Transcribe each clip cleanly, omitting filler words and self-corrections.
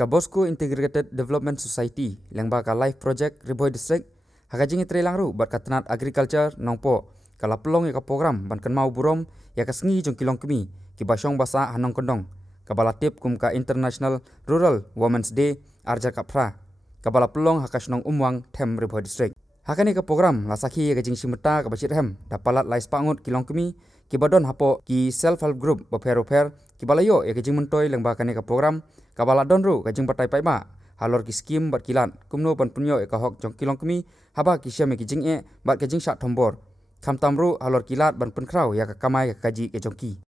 ka Bosco Integrated Development Society lengba ka life project Riboy District hakajing itre langru bat katanat agriculture nongpo kala pelong ya ka program ban kan mau burom ya ka sengi jong kilong kemi ki basyong basa hanong kondong kabala tip kum ka International Rural Women's Day arja ka pra kabala pelong hakasnong umwang them Riboy District hakani ka program lasaki ya kajing simeta ka bachit hem dapalat lais pangut kilong kemi ki badon hapo ki self help group boper ki balayo ya kajing mentoy lengba kani ka program kabala donru kajing patai paima halor ki skim bat kilan kumno ban punyo e ka hok jong kilong kemi haba ki syame ki jing e bat kajing sat thombor khamtamru halor kilat ban penkrau ya ka kamai ka kaji ke jongki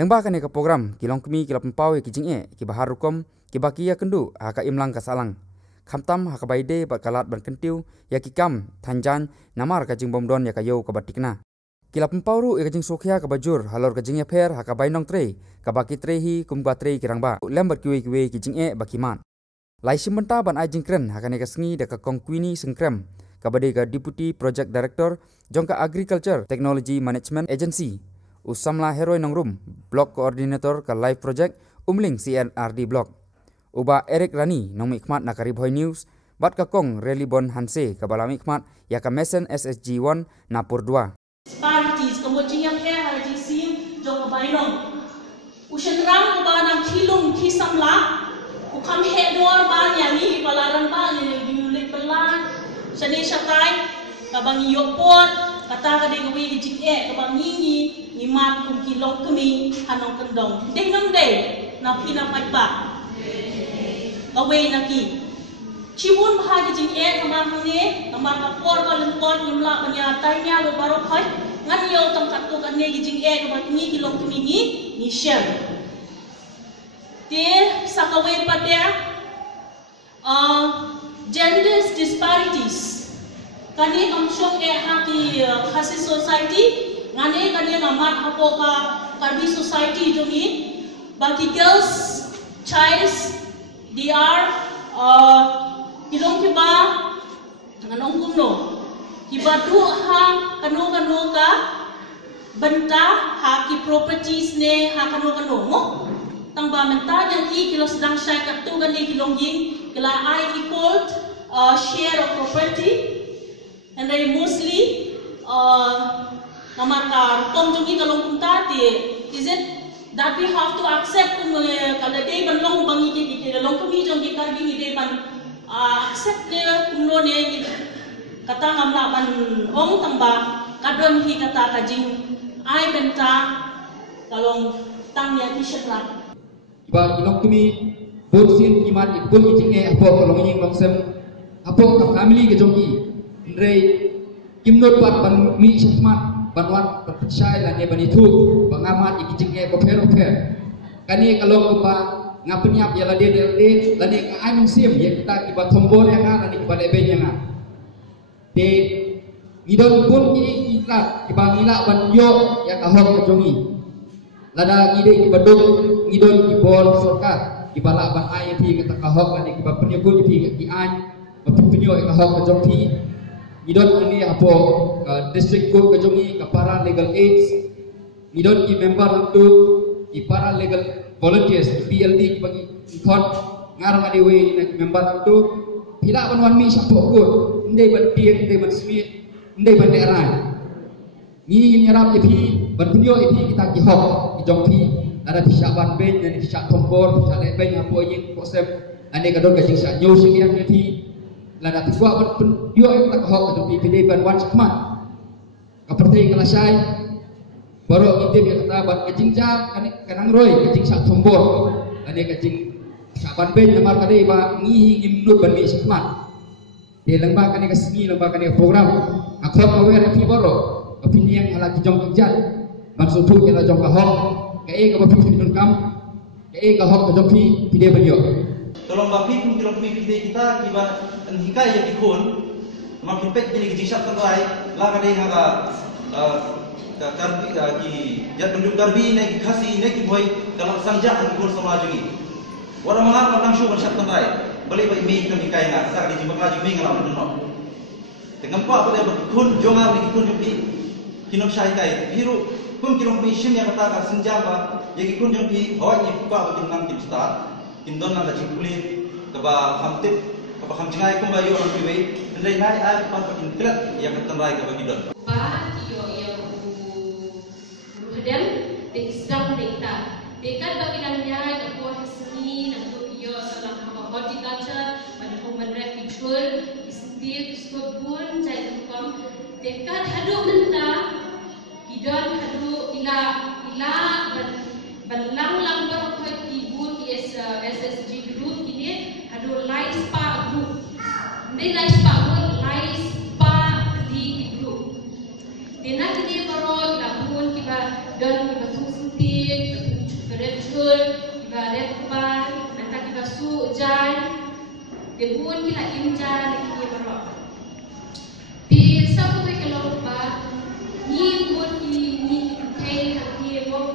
lengba kani ka program kilong kemi kilap pau ki jing e ki bahar rukom ki baki ya kendu ha ka imlang ka salang khamtam ha ka baide bat kalat ban kentiu ya ki kam thanjan namar kajing bomdon ya ka yo ka batikna kilap pauru e kajing sokhya ka bajur halor kajing ya pher ha ka bainong tre ka baki tre hi kumba tre kirangba lembat kiwe ki jing e bakiman lai simenta ban ai jingkren ha kane ka sngi da ka kongkwini sengkrem ka bade ka deputy project director jongka agriculture technology management agency usamla heroi nongrum block coordinator ka live project umling CNRD block uba Eric Rani nong mikmat nakari boy news bat ka kong relibon hanse ka balami mikmat ya ka mesen SSG1 napur 2 disparities kemudian yang kaya di sim jong bainong usen rang ba nang kilung kisamla ukam hedor ba nyani balaran ba ni diulik pelan seni sakai kabang yopot kata ka de gwi di jike kabang ngi ni mat kum kilong kemi hanong kendong ding nang de na pina patpa away naki Cimun bahagia jing kamar hane kamar kapor kalau kon jumlah penyatanya lo baru kai ngan yo tangkat tu kan ne jing kamar ni kilong kini ni share te sakaway pada gender disparities kani amsyong haki khasi society ngane kani ngamat hapo ka karbi society jongi bagi girls childs they are kilong kiba nganong kumno kiba du ha kanu ka benta ha ki properties ne ha kanu mo tangba menta yang ki kilo sedang syai kat tu kan ni kilong yin kila I equal share of property and they mostly namar kom jungi kalong punta ti is it that we have to accept kada day ban long bangi ki long kami jong ki karbi ni day ban accept dia kumno ne kata ngamla ban ong tamba kadon hi kata kajing ai benta kalong tang ya kisra ba kilong kami borsin kimat ikul kijinge apo kalong ying longsem apo ka family ke jongki ndrei kimnot pat ban mi shakmat banwan percaya lanye banitu bangamat ikijinge bofer kani kalong pa ngapeniap ya lade lade ka ai sim ya kita kiba thombor yang lade kiba leben yang de ngidon pun ki iklat kiba ngila ban yo ya ka hok kejongi lada ngide kiba dong ngidon kibol sorka kiba la ban ai thi ka ka hok lade kiba penyebul thi ki ai penyo ka hok kejongi ngidon ini apo district court kejongi ka para legal aids ngidon ki member hantu ki para legal volunteers PLD bagi ikon ngarang adewe ni member tu tidak banwan mi sapok kur ndai ban tieng ndai ban smith ndai ban daerah ni nyarap ipi ban punyo ipi kita ki hok ki jongpi ada bisa ban ben dan bisa kompor bisa leben apo yin kosem ane kadon gajing sa nyu sing yang ipi lada tikwa ban punyo kita hok jongpi pide ban wan sakmat kaperti kelasai baru kita dia kata buat kajing jam kanang roy kajing sak tombor ane kajing saban ben namar kade ba ngi imnut ban mi sakmat dia lembah kane kasmi lembah kane program akhok aware ti boro opini yang ala kijong kijat maksud tu kala jong ka hok kae ka bapi pinun kam kae ka hok ka jong pi pide banyo tolong bapi kum kilong pi pide kita kiba hikai ya dikun makin pet jadi kajing sak terlai la kade ngaga karbi ki jat mendung karbi naik khasi naik boy dalam sanjaan gol sama lagi orang mengar orang syukur syak tanrai beli baik mi kami kai ngat sak di jimbang lagi mi ngalam no dengan pa pada kun jongar ni kun jupi kinom syai kai biru kun kinom mi shin yang kata ka senjaba yagi kun jupi hawai ni pa batin nang tim start kindon na jing kulit kaba hamtip kaba hamjingai ko bayo ang piwe ndai nai ai pa pakinklat ya katanrai kaba kindon ba yo yo rudem te islam data dekat bagi danya da ko seni na to yo salam horticulture ban human refuge istil skot bun jai kom dekat hadu menta kidon hadu ila ban lang bar SSG group ini ada Life Spa group. Ini Life Spa group, Life Spa di group. Dina kini baru lakukan kita dan kita suntik, kita ritual, kita repan, nanti kita sujan, debun kita injan kini baru. Di sabu kalau ba ni pun ni contain ni pun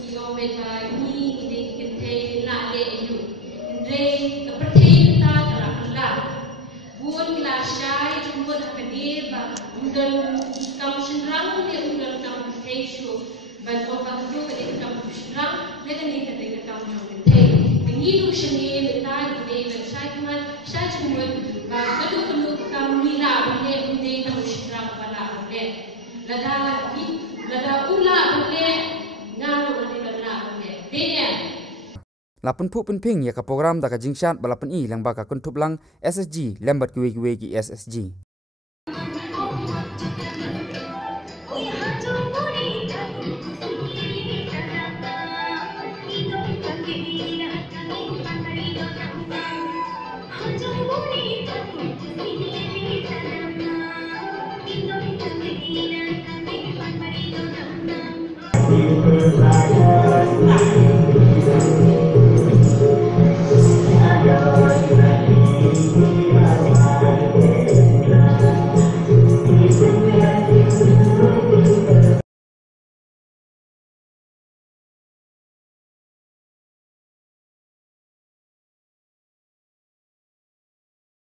ni omega ni contain la le you Indre kepercayaan kita dalam Allah buat kita syai buat akademi ba undang kamu senang dia undang kamu tesu ban orang tu pada kamu senang dia kan dia kamu contain begini seni kita di website man saya cuma ba perlu kamu nila boleh undang kamu senang pada boleh lada ulah boleh ngaruh boleh lada boleh dia Lapun pu penping ya ka program da ka jingshat balapan i lang ba ka kuntup lang SSG lembat kiwe ki SSG.